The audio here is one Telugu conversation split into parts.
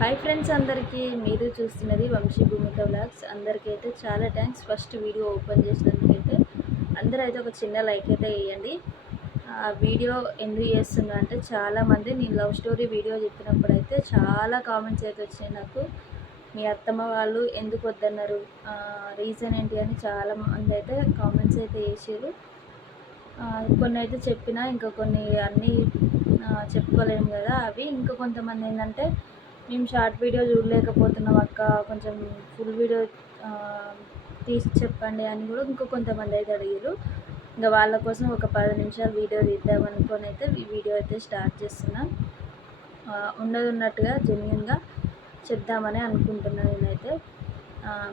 హాయ్ ఫ్రెండ్స్, అందరికీ మీరు చూస్తున్నది వంశీ భూమిక వ్లాగ్స్. అందరికైతే చాలా థ్యాంక్స్. ఫస్ట్ వీడియో ఓపెన్ చేసినందుకైతే అందరూ అయితే ఒక చిన్న లైక్ అయితే వేయండి. ఆ వీడియో ఎందుకు చేస్తున్నా అంటే చాలామంది నేను లవ్ స్టోరీ వీడియో చెప్పినప్పుడు అయితే చాలా కామెంట్స్ అయితే వచ్చినాయి నాకు. మీ అత్తమ్మ వాళ్ళు ఎందుకు వద్దన్నారు, రీజన్ ఏంటి అని చాలామంది అయితే కామెంట్స్ అయితే వేసారు. కొన్ని అయితే చెప్పినా, ఇంకా కొన్ని అన్నీ చెప్పుకోలేము కదా. అవి ఇంకా కొంతమంది ఏంటంటే మేము షార్ట్ వీడియో చూడలేకపోతున్నాం అక్క, కొంచెం ఫుల్ వీడియో తీసి చెప్పండి అని కూడా ఇంకో కొంతమంది అయితే అడిగారు. ఇంకా వాళ్ళ కోసం ఒక 10 నిమిషాలు వీడియో తీద్దామనుకొని అయితే ఈ వీడియో అయితే స్టార్ట్ చేస్తున్నా. ఉన్నది ఉన్నట్టుగా జెన్యున్గా చెప్దామని అనుకుంటున్నాను నేనైతే.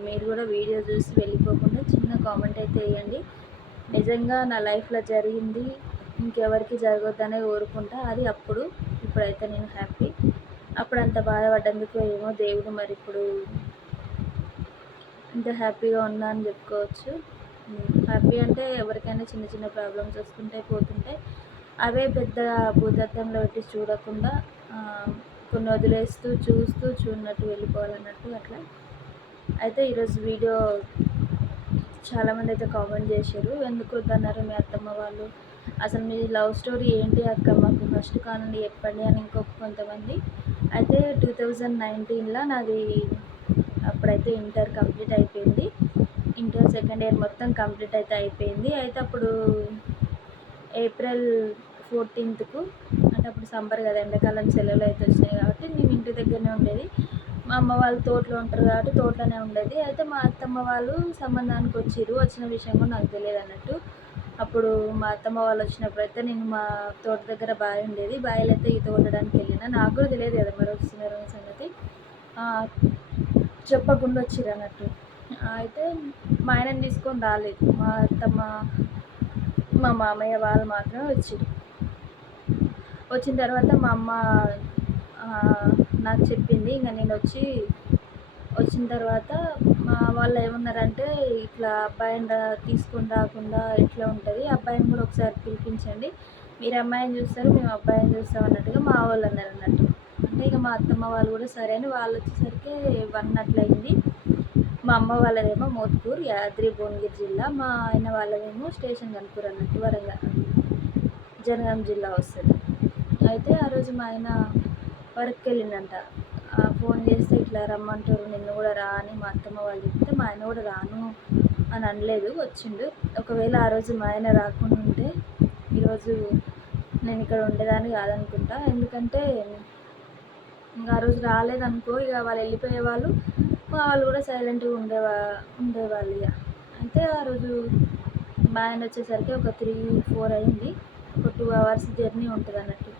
మీరు కూడా వీడియో చూసి వెళ్ళిపోకుండా చిన్న కామెంట్ అయితే వేయండి. నిజంగా నా లైఫ్లో జరిగింది ఇంకెవరికి జరగొద్దనే కోరుకుంటా. అది అప్పుడు, ఇప్పుడైతే నేను హ్యాపీ. అప్పుడు అంత బాధపడ్డందుకు ఏమో దేవుడు మరి ఇప్పుడు ఇంత హ్యాపీగా ఉన్నా అని చెప్పుకోవచ్చు. హ్యాపీ అంటే ఎవరికైనా చిన్న చిన్న ప్రాబ్లమ్స్ వస్తుంటాయి, పోతుంటాయి. అవే పెద్ద భూతత్వంలో పెట్టి చూడకుండా కొన్ని వదిలేస్తూ చూస్తూ చూడనట్టు వెళ్ళిపోవాలన్నట్టు అట్లా. అయితే ఈరోజు వీడియో చాలామంది అయితే కామెంట్ చేశారు, ఎందుకు వద్దన్నారు మీ అత్తమ్మ వాళ్ళు, అసలు మీ లవ్ స్టోరీ ఏంటి అక్క, మాకు ఫస్ట్ కానండి చెప్పండి అని ఇంకొక కొంతమంది. అయితే 2019లో నాది అప్పుడైతే ఇంటర్ కంప్లీట్ అయిపోయింది. ఇంటర్ సెకండ్ ఇయర్ మొత్తం కంప్లీట్ అయితే అయిపోయింది. అయితే అప్పుడు ఏప్రిల్ 14కు, అంటే అప్పుడు సమ్మర్ కదా, ఎండాకాలం సెలవులు అయితే వచ్చినాయి కాబట్టి నేను ఇంటి దగ్గరనే ఉండేది. మా అమ్మ వాళ్ళు తోటలో ఉంటారు కాబట్టి తోటలోనే ఉండేది. అయితే మా అత్తమ్మ వాళ్ళు సంబంధానికి వచ్చిన విషయం కూడా నాకు తెలియదు అన్నట్టు. అప్పుడు మా అత్తమ్మ వాళ్ళు వచ్చినప్పుడు అయితే నేను మా తోట దగ్గర బావి ఉండేది, బావిలో అయితే ఈత కొట్టడానికి వెళ్ళిన. నాకు కూడా తెలియదు కదా మరి వస్తున్నారు అనే సంగతి, చెప్పకుండా వచ్చిర్రు అన్నట్టు. అయితే మా ఆయనని తీసుకొని రాలేదు, మా అత్తమ్మ మా మామయ్య వాళ్ళు మాత్రమే వచ్చిర్రు. వచ్చిన తర్వాత మా అమ్మ నాకు చెప్పింది. ఇంకా నేను వచ్చిన తర్వాత మా వాళ్ళు ఏమన్నారంటే, ఇట్లా అబ్బాయిని తీసుకొని రాకుండా ఎట్లా ఉంటుంది, అబ్బాయిని కూడా ఒకసారి పిలిపించండి, మీరు అమ్మాయిని చూస్తారు మేము అబ్బాయిని చూస్తాం అన్నట్టుగా మా వాళ్ళు అన్నారు అన్నట్టు. అంటే ఇక మా అత్తమ్మ వాళ్ళు కూడా సరే అని వాళ్ళు వచ్చేసరికి 1 అట్లయింది. మా అమ్మ వాళ్ళదేమో మోత్కూర్, యాదాద్రి భువనగిరి జిల్లా, మా ఆయన వాళ్ళదేమో స్టేషన్ కనుపూర్ అన్నట్టు, వరంగల్ జనగాం జిల్లా వస్తుంది. అయితే ఆ రోజు మా ఆయన వర్క్కి వెళ్ళిందంట. ఫోన్ చేస్తే ఇట్లా రమ్మంటారు నిన్ను కూడా రా అని మా అత్తమ్మ వాళ్ళు చెప్తే, మా ఆయన కూడా రాను అని అనలేదు, వచ్చిండు. ఒకవేళ ఆ రోజు మా ఆయన రాకుండా ఉంటే ఈరోజు నేను ఇక్కడ ఉండేదాన్ని కాదనుకుంటా. ఎందుకంటే ఇంకా ఆ రోజు రాలేదనుకో, ఇక వాళ్ళు వెళ్ళిపోయేవాళ్ళు, మా వాళ్ళు కూడా సైలెంట్గా ఉండేవాళ్ళు ఇక. అయితే ఆ రోజు మా ఆయన వచ్చేసరికి ఒక 3-4 అయింది. ఒక 2 అవర్స్ జర్నీ ఉంటుంది అన్నట్టు.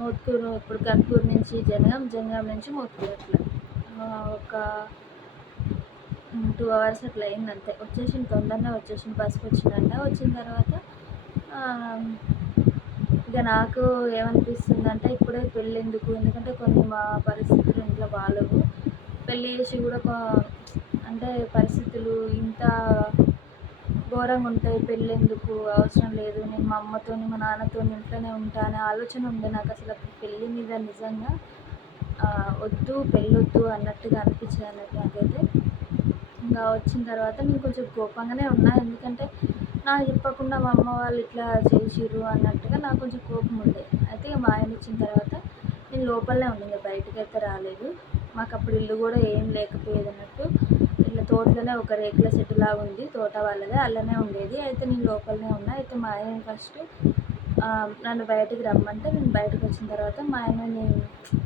మోత్కూరు ఇప్పుడు కన్పూర్ నుంచి జనగాం నుంచి మోత్కూరు అట్లా ఒక 2 అవర్స్ అట్లా అయింది అంతే. తొందరనే వచ్చేసింది, బస్కి వచ్చిందంట. వచ్చిన తర్వాత ఇక నాకు ఏమనిపిస్తుందంటే, ఇప్పుడే పెళ్ళి ఎందుకు, ఎందుకంటే కొన్ని మా పరిస్థితులు ఇంట్లో బాగాలేవు. పెళ్ళి చేసి కూడా అంటే పరిస్థితులు ఇంత ఘోరంగా ఉంటాయి, పెళ్ళి ఎందుకు, అవసరం లేదు, నేను మా అమ్మతో మా నాన్నతో ఇంట్లోనే ఉంటా అనే ఆలోచన ఉండే నాకు. అసలు పెళ్ళి మీద నిజంగా వద్దు, పెళ్ళొద్దు అన్నట్టుగా అనిపించింది అన్నట్టు నాకైతే. ఇంకా వచ్చిన తర్వాత నేను కొంచెం కోపంగానే ఉన్నా, ఎందుకంటే నాకు చెప్పకుండా మా అమ్మ వాళ్ళు ఇట్లా చేసిర్రు అన్నట్టుగా నాకు కొంచెం కోపం ఉండే. అయితే ఇక మా ఆయన వచ్చిన తర్వాత నేను లోపలనే ఉంది, ఇంకా బయటకు అయితే రాలేదు. మాకు అప్పుడు ఇల్లు కూడా ఏం లేకపోయేది అన్నట్టు. ఇట్లా తోటలోనే ఒక రేకుల సెట్ లాగా ఉంది, తోట వాళ్ళదే, అలానే ఉండేది. అయితే నేను లోపలనే ఉన్నా. అయితే మా ఆయన ఫస్ట్ నన్ను బయటికి రమ్మంటే నేను బయటకు వచ్చిన తర్వాత మా ఆయన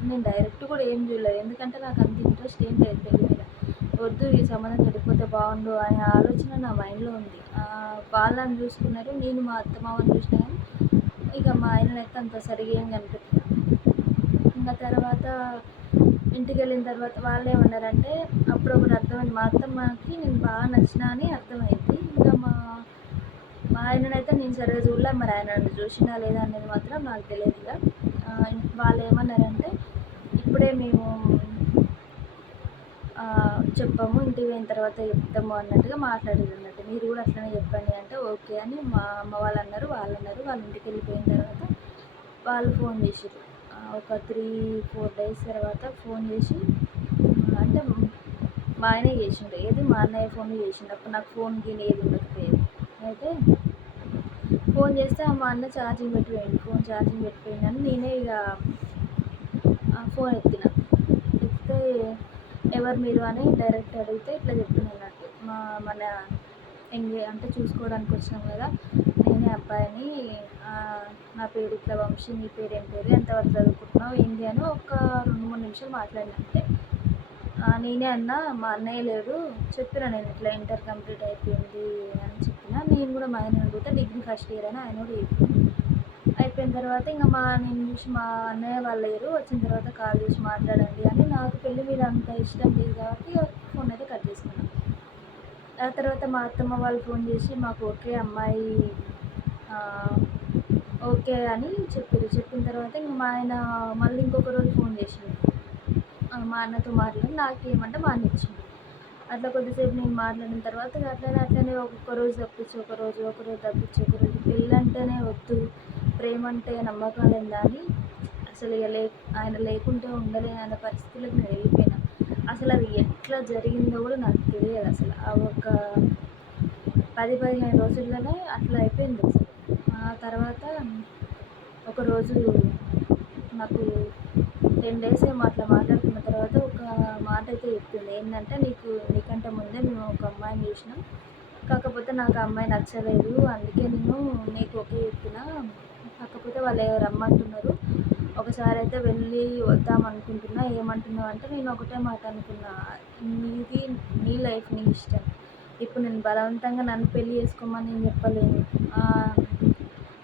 నేను డైరెక్ట్ కూడా ఏం చూడలేదు, ఎందుకంటే నాకు అంత ఇంట్రెస్ట్ ఏం లేదు పెళ్ళి మీద. వద్దు, ఈ సంబంధం చెడిపోతే బాగుండు అనే ఆలోచన నా మైండ్లో ఉంది. వాళ్ళని చూసుకున్నారు, నేను మా అత్తమామని చూసినా కానీ ఇక మా ఆయననైతే అంత సరిగా ఏం కనిపెట్టాను. ఇంకా తర్వాత ఇంటికి వెళ్ళిన తర్వాత వాళ్ళు ఏమన్నారంటే, అప్పుడు ఒకటి అర్థమైంది, మా అత్తమ్మకి నేను బాగా నచ్చినా అని అర్థమైంది. ఇంకా మా ఆయననైతే నేను సరిగా చూడలే, మరి ఆయన నన్ను చూసినా లేదా అనేది మాత్రం నాకు తెలియదు. ఇక వాళ్ళు ఏమన్నారంటే, ఇప్పుడే మేము చెప్పాము, ఇంటికి పోయిన తర్వాత చెప్తాము అన్నట్టుగా మాట్లాడారు అన్నట్టు. మీరు కూడా అట్లనే చెప్పండి అంటే ఓకే అని మా అమ్మ వాళ్ళు అన్నారు. వాళ్ళ ఇంటికి వెళ్ళిపోయిన తర్వాత వాళ్ళు ఫోన్ చేసారు. ఒక 3-4 డేస్ తర్వాత ఫోన్ చేసి అంటే మా ఆయనే చేసిండు, ఏది మా అన్నయ్య ఫోన్ చేసిండు. అప్పుడు నాకు ఫోన్ గిని ఏది ఉండకపోయేది. అయితే ఫోన్ చేస్తే మా అన్న ఛార్జింగ్ పెట్టిపోయిండు, ఫోన్ ఛార్జింగ్ పెట్టిపోయిందని నేనే ఇక ఫోన్ ఎత్తిన. ఎత్తితే ఎవరు మీరు అని డైరెక్ట్ అడిగితే ఇట్లా చెప్పింది అన్నట్టు, మన అంటే చూసుకోవడానికి వచ్చినాం కదా, నేనే అబ్బాయిని, నా పేరు ఇట్లా వంశీ, నీ పేరు ఏం పేరు, ఎంతవరకు చదువుకుంటున్నావు ఏంటి అని ఒక 2-3 నిమిషాలు మాట్లాడినంటే నేనే అన్నా మా అన్నయ్య లేడు, చెప్పిన నేను ఇట్లా ఇంటర్ కంప్లీట్ అయిపోయింది అని చెప్పిన. నేను కూడా మా ఆయన అడిగితే డిగ్రీ ఫస్ట్ ఇయర్ అని ఆయన కూడా చెప్పిన. అయిపోయిన తర్వాత ఇంకా నేను చూసి మా అన్నయ్య వాళ్ళు లేరు, వచ్చిన తర్వాత కాల్ చేసి మాట్లాడండి అని. నాకు పెళ్ళి మీద అంత ఇష్టం లేదు కాబట్టి ఫోన్ అయితే కట్ చేసుకున్నాను. ఆ తర్వాత మా అత్తమ్మ వాళ్ళు ఫోన్ చేసి మాకు ఓకే అమ్మాయి ఓకే అని చెప్పారు. చెప్పిన తర్వాత ఇంక మా ఆయన మళ్ళీ ఇంకొక రోజు ఫోన్ చేసిండు, మా అన్నతో మాట్లాడి నాకేమంటే మా అన్న ఇచ్చిండు. అట్లా కొద్దిసేపు నేను మాట్లాడిన తర్వాత అట్లనే ఒక్కొక్క రోజు తప్పించి ఒకరోజు తప్పించి ఒకరోజు, పెళ్ళి అంటేనే వద్దు, ప్రేమ అంటే నమ్మకాలు ఏందా అని అసలు ఇక ఆయన లేకుంటే ఉండలేని అనే పరిస్థితులకు నేను వెళ్ళిపోయినా. అసలు అది ఎట్లా జరిగిందో కూడా నాకు తెలియదు. అసలు ఆ ఒక 10-15 రోజుల్లోనే అట్లా అయిపోయింది అసలు. ఆ తర్వాత ఒకరోజు నాకు 10 డేస్ ఏమో అట్లా మాట్లాడుకున్న తర్వాత ఒక మాట అయితే చెప్పింది, ఏంటంటే నీకంటే ముందే మేము ఒక అమ్మాయిని చూసినాం, కాకపోతే నాకు ఆ అమ్మాయి నచ్చలేదు, అందుకే నేను నీకు ఓకే చెప్పిన, కాకపోతే వాళ్ళు రమ్మంటున్నారు, ఒకసారి అయితే వెళ్ళి వద్దాం అనుకుంటున్నా, ఏమంటున్నావు అంటే నేను ఒకటే మాట అనుకున్నా, నీ లైఫ్ నీ ఇష్టం, ఇప్పుడు నేను బలవంతంగా నన్ను పెళ్ళి చేసుకోమని నేను చెప్పలేను.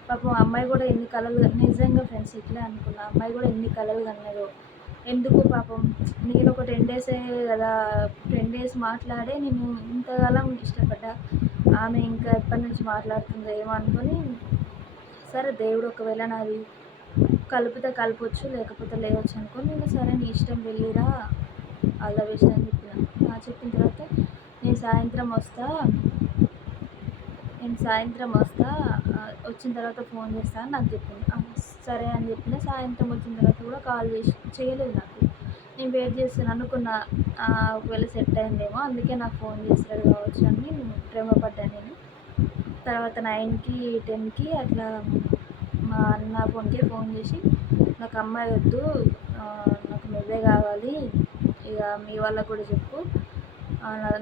పాపం అమ్మాయి కూడా ఎన్ని కలలు, నిజంగా ఫ్రెండ్స్ ఇట్లే అనుకున్నా, అమ్మాయి కూడా ఎన్ని కలలు కన్నదో ఎందుకు పాపం. నేను ఒక 10 డేసే కదా, 10 డేస్ మాట్లాడే నేను ఇంతకాలం ఇష్టపడ్డా, ఆమె ఇంకా ఎప్పటి నుంచి మాట్లాడుతుందో ఏమో అనుకొని, సరే దేవుడు ఒకవేళ నాది కలిపితే కలపవచ్చు, లేకపోతే లేవచ్చు అనుకొని నేను సరే నీ ఇష్టం వెళ్ళిరా, ఆల్ ద బెస్ట్ అని చెప్పిన. చెప్పిన తర్వాత నేను సాయంత్రం వస్తా, వచ్చిన తర్వాత ఫోన్ చేస్తా అని నాకు చెప్పింది. సరే అని చెప్పిన. సాయంత్రం వచ్చిన తర్వాత కూడా కాల్ చేయలేదు నాకు. నేను వెయిట్ చేస్తాను అనుకున్నా, ఒకవేళ సెట్ అయిందేమో అందుకే నాకు ఫోన్ చేస్తాడు కావచ్చు అని ప్రేమపడ్డాను నేను. తర్వాత 9కి 10కి అట్లా మా అన్న ఫోన్కే ఫోన్ చేసి, నాకు అమ్మాయి వద్దు, నాకు నువ్వే కావాలి, ఇక మీ వాళ్ళకు కూడా చెప్పు,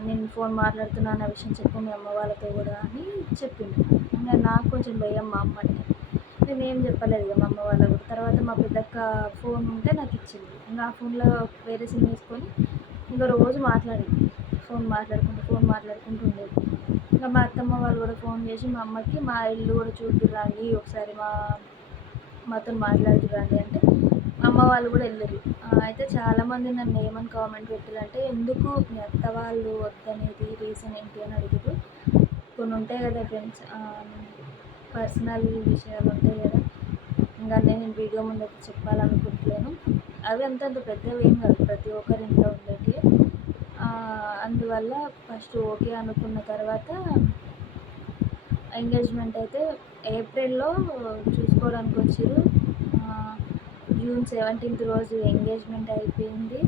నేను ఫోన్ మాట్లాడుతున్నా అన్న విషయం చెప్పు మీ అమ్మ వాళ్ళతో కూడా అని చెప్పింది. ఇంకా నాకు కొంచెం భయం మా అమ్మ అంటే, నేనేం చెప్పలేదు ఇక మా అమ్మ వాళ్ళకు. తర్వాత మా పెద్దక్క ఫోన్ ఉంటే నాకు ఇచ్చింది, ఇంకా ఆ ఫోన్లో వేరే సిమ్ వేసుకొని ఇంకా రోజు ఫోన్ మాట్లాడుకుంటూ ఉండేది. ఇంకా మా అత్తమ్మ వాళ్ళు కూడా ఫోన్ చేసి మా అమ్మకి మా ఇల్లు కూడా చూద్దురండి ఒకసారి, మాతో మాట్లాడుతురండి అంటే మా అమ్మ వాళ్ళు కూడా వెళ్ళరు. అయితే చాలామంది నన్ను ఏమని కామెంట్ పెట్టారంటే, ఎందుకు మీ అత్త వాళ్ళు వద్దనేది రీజన్ ఏంటి అని అడిగారు. కొన్ని ఉంటాయి కదా ఫ్రెండ్స్, పర్సనల్ విషయాలు ఉంటాయి కదా, ఇంకా నేను వీడియో ముందైతే చెప్పాలనుకుంటలేను, అవి అంతంత పెద్దవి ఏం కాదు, ప్రతి ఒక్కరి ఇంట్లో ఉండేవి. అందువల్ల ఫస్ట్ ఓకే అనుకున్న తర్వాత ఎంగేజ్మెంట్ అయితే ఏప్రిల్లో చూసుకోవడానికి వచ్చారు. జూన్ 17th రోజు ఎంగేజ్మెంట్ అయిపోయింది.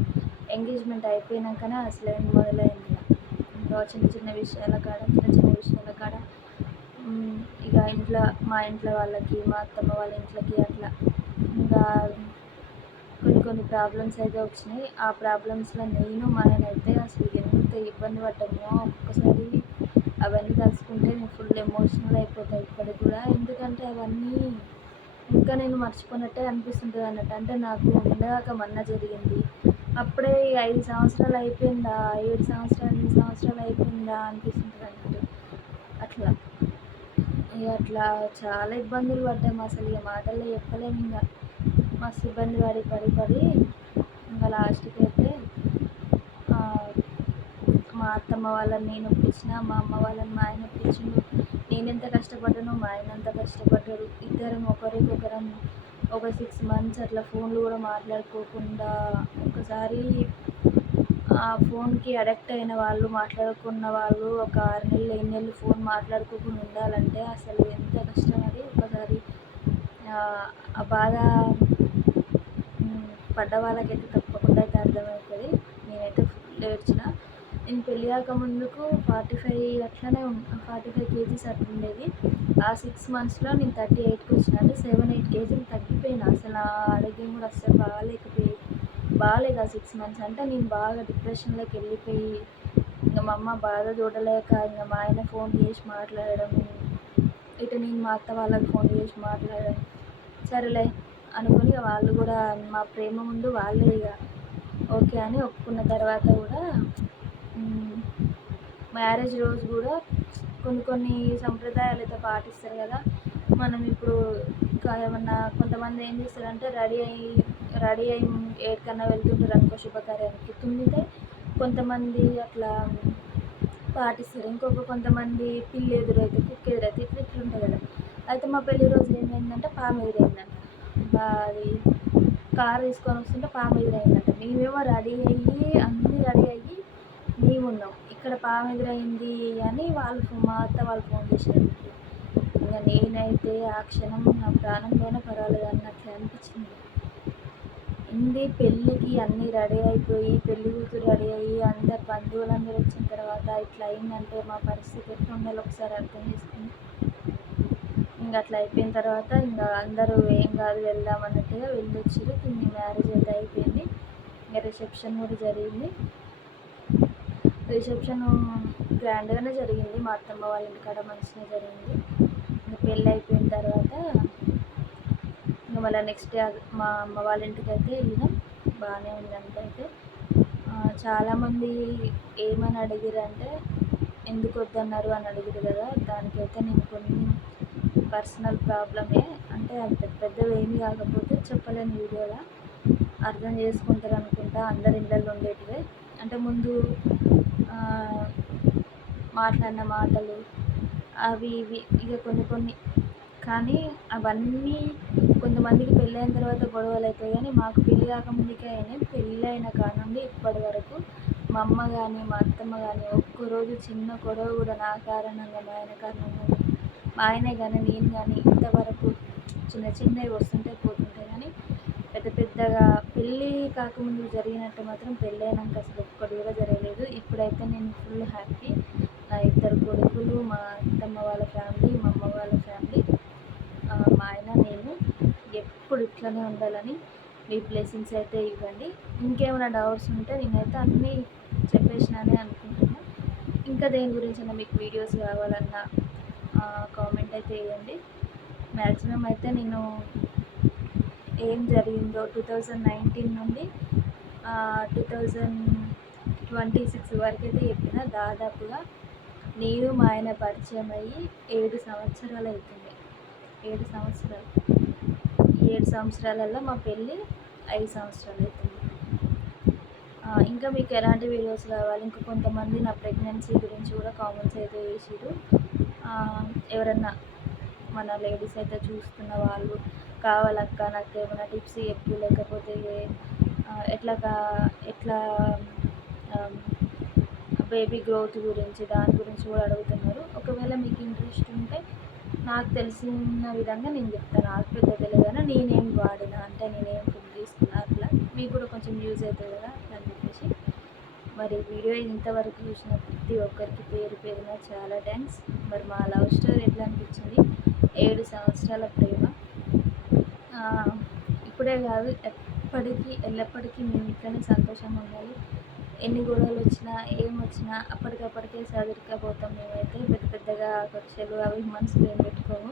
ఎంగేజ్మెంట్ అయిపోయినాకనే అసలు మొదలైంది. ఇంకా చిన్న చిన్న విషయాల కాడ ఇక మా ఇంట్లో వాళ్ళకి, మా అత్తమ్మ వాళ్ళ ఇంట్లోకి అట్లా ఇంకా కొన్ని ప్రాబ్లమ్స్ అయితే వచ్చినాయి. ఆ ప్రాబ్లమ్స్లో నేను మా ఆయన అయితే అసలు ఎంత ఇబ్బంది పడ్డామో ఒక్కొక్కసారి అవన్నీ తలుచుకుంటే నేను ఫుల్ ఎమోషనల్ అయిపోతాను ఇప్పటికి కూడా. ఎందుకంటే అవన్నీ ఇంకా నేను మర్చిపోయినట్టే అనిపిస్తుంటుంది అన్నట్టు. అంటే నాకు నిన్నగాక మొన్న జరిగింది, అప్పుడే 5 సంవత్సరాలు అయిపోయిందా, 7 సంవత్సరాలు 8 సంవత్సరాలు అయిపోయిందా అనిపిస్తుంటుంది అన్నట్టు. అట్లా చాలా ఇబ్బందులు పడ్డాము, అసలు ఇక మాటల్లో చెప్పలేము. ఇంకా మస్తు ఇబ్బంది పడి ఇంకా లాస్ట్కి అయితే మా అత్తమ్మ వాళ్ళని నేను ఒప్పించిన, మా అమ్మ వాళ్ళని మా ఆయన ఒప్పించిండు. నేను ఎంత కష్టపడ్డానో మా ఆయన అంత కష్టపడ్డాడు. ఇద్దరం ఒకరికొకరం ఒక 6 months అట్లా ఫోన్లు కూడా మాట్లాడుకోకుండా, ఒకసారి ఆ ఫోన్కి అడిక్ట్ అయిన వాళ్ళు, మాట్లాడుకున్న వాళ్ళు ఒక 6 నెలలు 7 నెలలు ఫోన్ మాట్లాడుకోకుండా ఉండాలంటే అసలు ఎంత కష్టం అది. ఒకసారి ఆ బాధ పడ్డ వాళ్ళకైతే తప్పకుండా అయితే అర్థమవుతుంది. నేనైతే ఫుల్ ఏడ్చిన. నేను పెళ్ళి కాకముందుకు 45 అట్లనే 45 కేజీస్ అట్లా ఉండేది. ఆ 6 మంత్స్లో నేను 38కి వచ్చిన. అంటే 7-8 కేజీలు తగ్గిపోయినా. అసలు నా ఆరోగ్యం కూడా అస్సలు బాగాలేదు ఆ 6 మంత్స్. అంటే నేను బాగా డిప్రెషన్లోకి వెళ్ళిపోయి, ఇంకా మా అమ్మ బాధ చూడలేక ఇంకా మా ఆయన ఫోన్ చేసి మాట్లాడడం, ఇటు నేను మా అత్త వాళ్ళకి ఫోన్ చేసి మాట్లాడడం, సరేలే అనుకుని వాళ్ళు కూడా మా ప్రేమ ముందు వాళ్ళే ఇక ఓకే అని ఒప్పుకున్న తర్వాత కూడా మ్యారేజ్ రోజు కూడా కొన్ని సంప్రదాయాలు అయితే పాటిస్తారు కదా. మనం ఇప్పుడు ఏమన్నా కొంతమంది ఏం చేస్తారంటే రెడీ అయ్యి ఎక్కడికన్నా వెళ్తుంటారు అనుకో శుభకార్యానికి, తుమ్మితే కొంతమంది అట్లా పాటిస్తారు. కొంతమంది పిల్లి ఎదురైతే కుక్క ఎదురైతే ఇట్లుంటుంది కదా. అయితే మా పెళ్లి రోజు ఏమైందంటే పాము ఎదురైందంట. అది కారు తీసుకొని వస్తుంటే పాము ఎదురైందంట. మేమేమో అన్నీ రెడీ అయ్యి మేము ఉన్నాం. ఇక్కడ పాము ఎదురైంది అని మా అత్త వాళ్ళు ఫోన్ చేశారు. ఇంకా నేనైతే ఆ క్షణం నా ప్రాణంలోనే పర్వాలేదు అన్నట్లు అనిపించింది. పెళ్ళికి అన్నీ రెడీ అయిపోయి, పెళ్ళి కూతురు రెడీ అయ్యి అందరు బంధువులందరూ వచ్చిన తర్వాత ఇట్లా అయిందంటే మా పరిస్థితి ఎట్లా ఉండాలో ఒకసారి అర్థం చేసుకుని, ఇంకా అట్లా అయిపోయిన తర్వాత ఇంకా అందరూ ఏం కాదు వెళ్దాం అన్నట్టుగా వెళ్ళొచ్చారు. మ్యారేజ్ అయితే అయిపోయింది. ఇంకా రిసెప్షన్ కూడా జరిగింది. రిసెప్షన్ గ్రాండ్గానే జరిగింది. మా అత్తమ్మ వాళ్ళ ఇంటికాడ మంచిగా జరిగింది. ఇంకా పెళ్ళి అయిపోయిన తర్వాత ఇంకా మళ్ళీ నెక్స్ట్ డే మా అమ్మ వాళ్ళ ఇంటికి అయితే వెళ్ళినాం. బాగానే ఉంది అంతా. అయితే చాలామంది ఏమని అడిగారంటే ఎందుకు వద్దన్నారు అని అడిగారు కదా. దానికైతే నేను కొన్ని పర్సనల్ ప్రాబ్లమే, అంటే అంత పెద్దవి ఏమీ కాకపోతే చెప్పలేని వీడియోలా అర్థం చేసుకుంటారు అనుకుంటా. అందరి ఇళ్ళల్లో ఉండేటివే. అంటే ముందు మాట్లాడిన మాటలు అవి ఇవి ఇక కొన్ని కానీ అవన్నీ కొంతమందికి పెళ్ళైన తర్వాత గొడవలు అవుతాయి. కానీ మాకు పెళ్ళి కాకముందుకే అయినాయి. పెళ్ళి అయిన కాడ నుండి ఇప్పటి వరకు మా అమ్మ కానీ మా అత్తమ్మ కానీ ఒక్కరోజు చిన్న గొడవ కూడా నా కారణంగా మా ఆయన కారణంగా మా ఆయనే కానీ నేను కానీ ఇంతవరకు చిన్నవి వస్తుంటాయి పోతుంటాయి. కానీ పెద్దగా పెళ్ళి కాకముందు జరిగినట్టు మాత్రం పెళ్ళి అయినాక అసలు ఒక్కటి కూడా జరగలేదు. ఇప్పుడైతే నేను ఫుల్ హ్యాపీ. నా 2 కొడుకులు, మా అత్తమ్మ వాళ్ళ ఫ్యామిలీ, మా అమ్మ వాళ్ళ ఫ్యామిలీ, మా ఆయన, నేను ఎప్పుడు ఇట్లనే ఉండాలని మీ బ్లెస్సింగ్స్ అయితే ఇవ్వండి. ఇంకేమైనా డౌట్స్ ఉంటే నేనైతే అన్నీ చెప్పేసినానే అనుకుంటున్నా. ఇంకా దేని గురించి మీకు వీడియోస్ కావాలన్నా కామెంట్ అయితే వేయండి. మ్యాక్సిమం అయితే నేను ఏం జరిగిందో 2019 నుండి 2026 వరకు అయితే చెప్పిన. దాదాపుగా నేను మా ఆయన పరిచయం అయ్యి 7 సంవత్సరాలు అవుతుంది. 7 సంవత్సరాలలో మా పెళ్ళి 5 సంవత్సరాలు అవుతుంది. ఇంకా మీకు ఎలాంటి వీడియోస్ కావాలి? ఇంకా కొంతమంది నా ప్రెగ్నెన్సీ గురించి కూడా కామెంట్స్ అయితే చేసిరు. ఎవరన్నా మన లేడీస్ అయితే చూస్తున్న వాళ్ళు కావాలక్క నాకు ఏమైనా టిప్స్ చెప్పు, లేకపోతే ఎట్లా బేబీ గ్రోత్ గురించి దాని గురించి కూడా అడుగుతున్నారు. ఒకవేళ మీకు ఇంట్రెస్ట్ ఉంటే నాకు తెలిసిన విధంగా నేను చెప్తాను. నాకు పెద్ద తెలియదని నేనేం వాడినా, అంటే నేనేం ఫుడ్ తీసుకున్నా, అట్లా మీకు కూడా కొంచెం యూజ్ అవుతుంది కదా అని చెప్పేసి. మరి వీడియో ఇంతవరకు చూసిన ప్రతి ఒక్కరికి పేరున చాలా థ్యాంక్స్. మరి మా లవ్ స్టోరీ ఎట్లా అనిపించింది? 7 సంవత్సరాల ప్రేమ ఇప్పుడే కాదు, ఎల్లప్పటికీ మేము ఇట్లనే సంతోషంగా ఉండాలి. ఎన్ని గొడవలు వచ్చినా ఏమొచ్చినా అప్పటికప్పటికే సదురుకపోతాం. మేమైతే పెద్దగా కక్షలు అవి మనసులో ఏం పెట్టుకోము.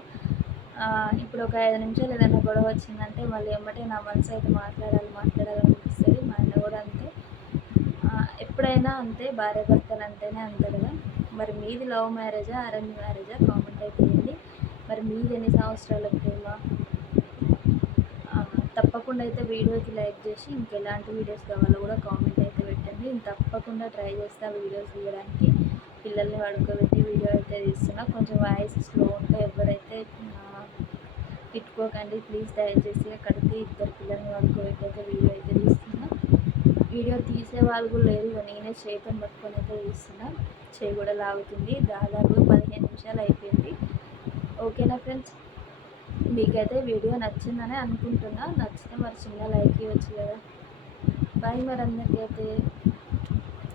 ఇప్పుడు ఒక 5 నిమిషాలు ఏదైనా గొడవ వచ్చిందంటే మళ్ళీ ఎమ్మటే నా మనసు అయితే మాట్లాడాలనిపిస్తుంది. మా ఆయన కూడా అంతే. ఎప్పుడైనా అంతే, భార్యాభర్తలు అంటేనే అంతే కదా. మరి మీది లవ్ మ్యారేజా అరేంజ్ మ్యారేజా కామెంట్ అయితే చేయండి. మరి మీది ఎన్ని సంవత్సరాల ప్రేమ? తప్పకుండా అయితే వీడియోకి లైక్ చేసి ఇంకెలాంటి వీడియోస్ కావాలో కూడా కామెంట్ అయితే పెట్టండి. నేను తప్పకుండా ట్రై చేస్తా వీడియోస్ తీయడానికి. పిల్లల్ని పడుకోబెట్టి వీడియో అయితే తీస్తున్నా. కొంచెం వాయిస్ స్లో ఉంటే ఎవరైతే తిట్టుకోకండి ప్లీజ్. దయచేసి అక్కడికి 2 పిల్లల్ని పడుకోబెట్టి అయితే వీడియో అయితే తీస్తున్నా. వీడియో తీసే వాళ్ళు కూడా లేరు, నేనే చేతిని పట్టుకొని అయితే తీస్తున్నా. చేయి కూడా లాగుతుంది. దాదాపు 15 నిమిషాలు అయిపోయింది. ఓకేనా ఫ్రెండ్స్? మీకైతే వీడియో నచ్చిందని అనుకుంటున్నా. నచ్చితే మరి చిన్న లైక్ ఇవ్వచ్చు కదా. బాయ్ మరి అందరికీ అయితే.